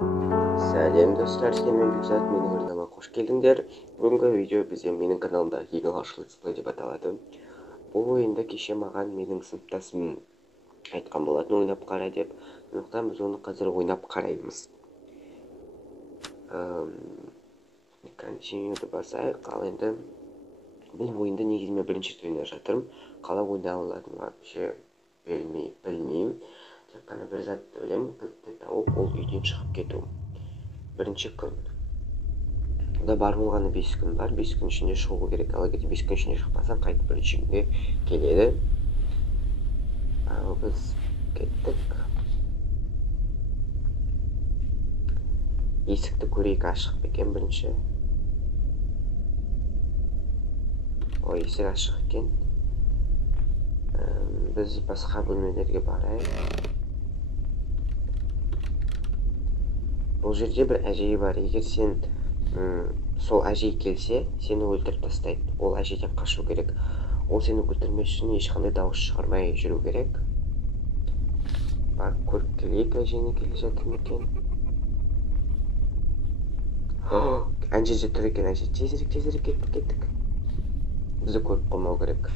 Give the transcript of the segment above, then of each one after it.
Сәлем достар, сенімен Бекзат, менің арнама қош келдіңдер. Бүгінгі видео бізде менің каналымда ең алғашқы летсплей деп аталады. Бұл ойында кеше маған менің сыныптасым айтқан болатын, ойнап қара деп. Сондықтан біз оны қазір ойнап қараймыз. Continue-ді басайық. Ал енді бұл ойында негізі мен бірінші рет ойнап жатырмын. Қалай ойнай алатынын вообще білмеймін. Тек қана бір затты білемін, кілтті тауып ол үйден шығып кету. Бірінші күн. Бұда бар болғаны 5 күн бар. 5 күн ішінде шығу керек. Ал егер 5 күн ішінде шықпасаң, қайтып бірінші күнге келеді. Ал біз кеттік. Есікті көрейік, ашық екен бірінші. Ой, есік ашық екен. Біз басқа бөлмелерге барайық. Бұл жерде бір әжей бар. Егер сен сол әжей келсе, сені өлтіріп тастайды. Ол әжейден қашу керек. Ол сені өлтірмес үшін ешқандай дауыс шығармай жүру керек. Бар, көріп келейік, әжейні келе жатыр ма екен. Ана жерде тұр екен, әже. Тезірек кеттік. Бізді көріп қалмау керек.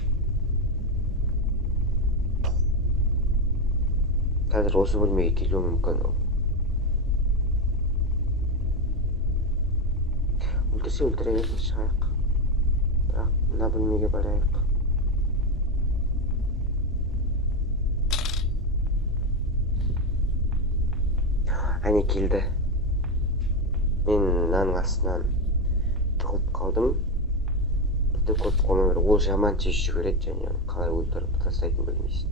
Қазір осы бөлмеге келуі мүмкін ол. Өлтірсе өлтіре берсін, шығайық. Бірақ мына бөлмеге барайық. Әне келді. Мен мынаның астынан тығылып қалдым. Бізді көріп қалмай бер. Ол жаман тез жүгіреді, және қалай өлтіріп тастайтынын білмейсің.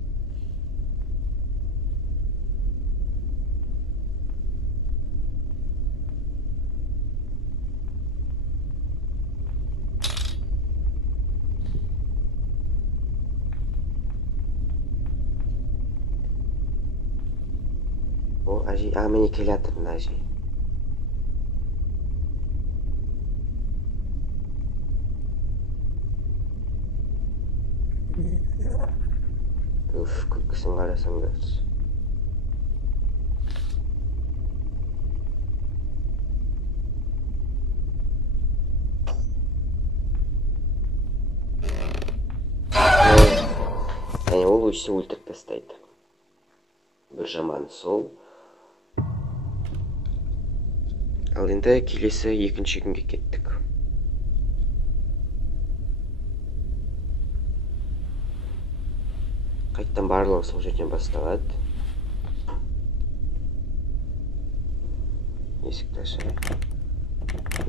Ол әжей, міне келе жатыр мына әжей. Күлкісін қарасаңдар. Және ол өшсе өлтіріп тастайды. Бір жаманы сол. Ал енді келесі екінші күнге кеттік. Қайттан барлығы сол жерден басталады. Есікті ашайық.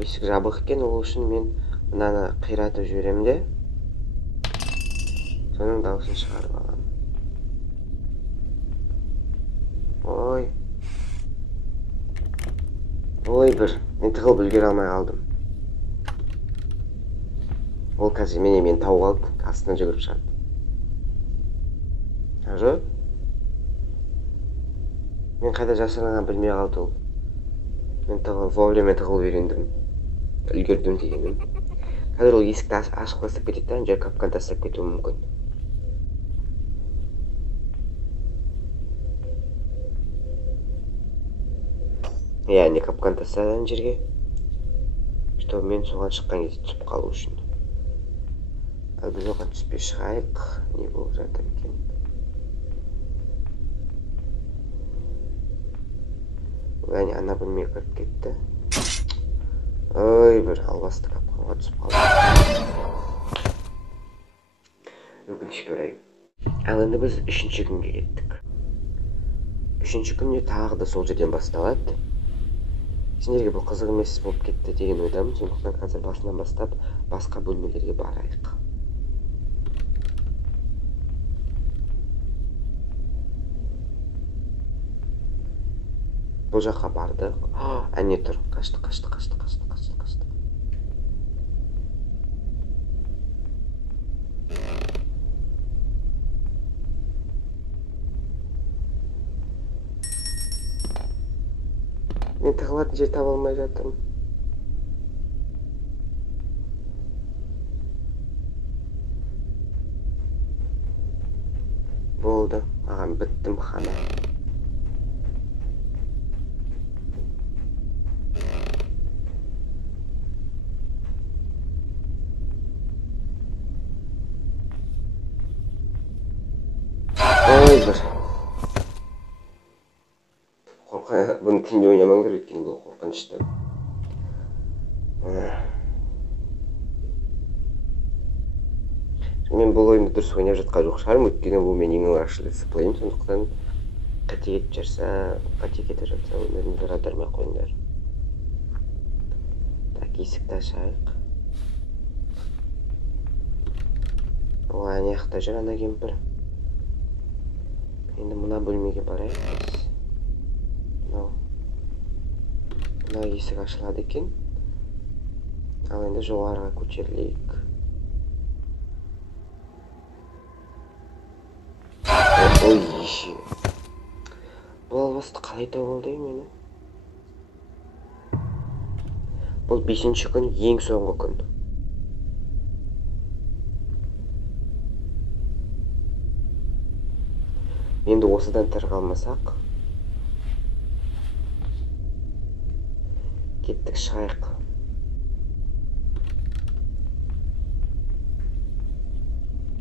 Есік жабық екен, ол үшін мен мынаны қиратып жіберемін де соның дауысын шығарып аламын. Ой, мен тығылып үлгере алмай қалдым. Ол қазір мен тауып алып, астынан жүгіріп шығарды. Ажо? Мен қайда жасырғанын білмей қалды ол. Мен вовремя тығылып үйрендім. Үлгердім дегенім. Қазір ол есікті ашық тастап кетеді, ана жерге капкан тастап кетуі мүмкін. Яғни капкан тастады ана жерге. Чтобы мен соған шыққан кезде түсіп қалу үшін. Ал біз оған түспей шығайық. Не болып жатыр екен? Яғни ана бөлмеге кіріп кетті. Ой, бір албасты капканға түсіп қалды. Өкінішке орай. Ал енді біз үшінші күнге кеттік. Үшінші күнде тағы да сол жерден басталады. Сендерге бұл қызық емес болып кетті деген ойдамын. Сондықтан қазір басынан бастап басқа бөлмелерге барайық. Бұл жаққа бардық. Әне тұр. Қашты. Мен тығылатын жер таба алмай жатырмын. Болды, маған біттім хана. Бұны тиімді ойнамаңдар, өйткені бұл қорқынышты. Мен бұл ойынды дұрыс ойнап жатқан жоқ шығармын, өйткені бұл мен ең алғаш рет плеймін, сондықтан қате кетіп жатса өнеріңді аудармай қойыңдар. Так, есікті ашайық. Ой, ана жақта жүр ана кемпір. Енді мына бөлмеге барайық. Мына есік ашылады екен. Ал енді жоғарыға көтерілейік. Ой, еші. Бұл албасты қалай тауып алды мені? Бұл 5-ші күн, ең соңғы күн. Енді осыдан тірі қалмасақ, кеттік, шығайық.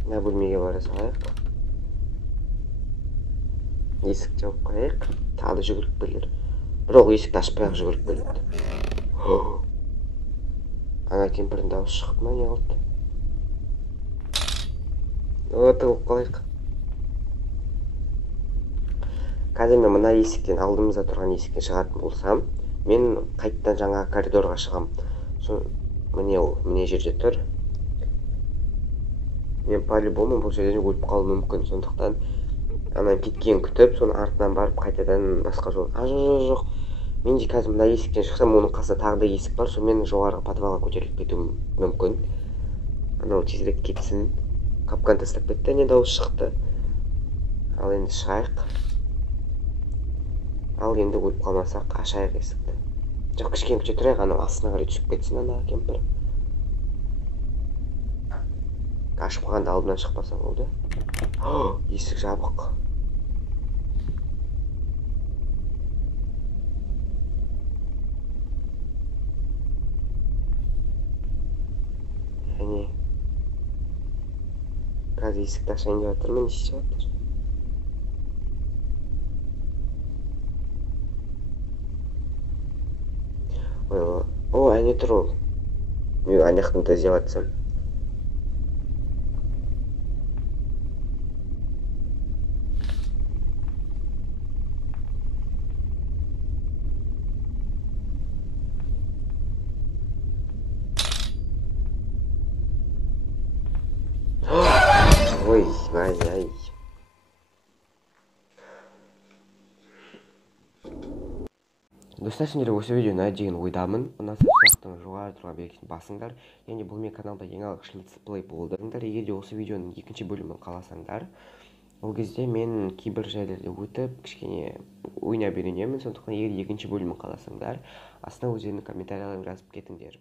Мына бөлмеге бара салайық. Есік жауып қояйық. Тағы жүгіріп келер. Бірақ есікті ашпай-ақ жүгіріп келеді. Ана кемпірдің дауысы шықты ма, не болды? Тығылып қалайық. Қазір мен мына есіктен, алдымызда тұрған есіктен шығатын болсам, мен қайттан жаңа коридорға шығам. Міне жерде тұр. Мен по-любому бұл жерден өліп қалуым мүмкін. Сондықтан анан кеткен күтіп, соны артынан барып қайтадан басқа жол. Жоқ. Мен де қазір мына есіктен шықсам, оның қасында тағы да есік бар, сонымен жоғарғы подвалға көтеріліп кетуім мүмкін. Анау тезірек кетсін. Капкан тастап кетті, не дауыс шықты. Ал енді шығайық. Ал енді өліп қалмасақ, ашайық есікті. Жоқ, кішкене күте тұрайық, анау астына қарай түсіп кетсін ана кемпір. Ашып қалғанда алдынан шықпаса болды. Есік жабық. Әне. Қазір есікті ашайын деп жатырмын, не істеп жатыр? Әне тұр ол. Мен ана жақтан іздеп жатсам. Ой, ай. Достар, сендер осы видео ұнайды деген ойдамын. Ұнаса сұрақтың жоғары тұрған белгісін басыңдар. Және бұл мен каналда ең алғаш летсплей болдырыңдар. Егер де осы видеоның екінші бөлімін қаласаңдар, ол кезде мен кейбір жайларды өтіп, кішкене ойнап үйренемін. Сондықтан егер екінші бөлімін қаласаңдар, астына өздерінің комментарияларын жазып кетіңдер.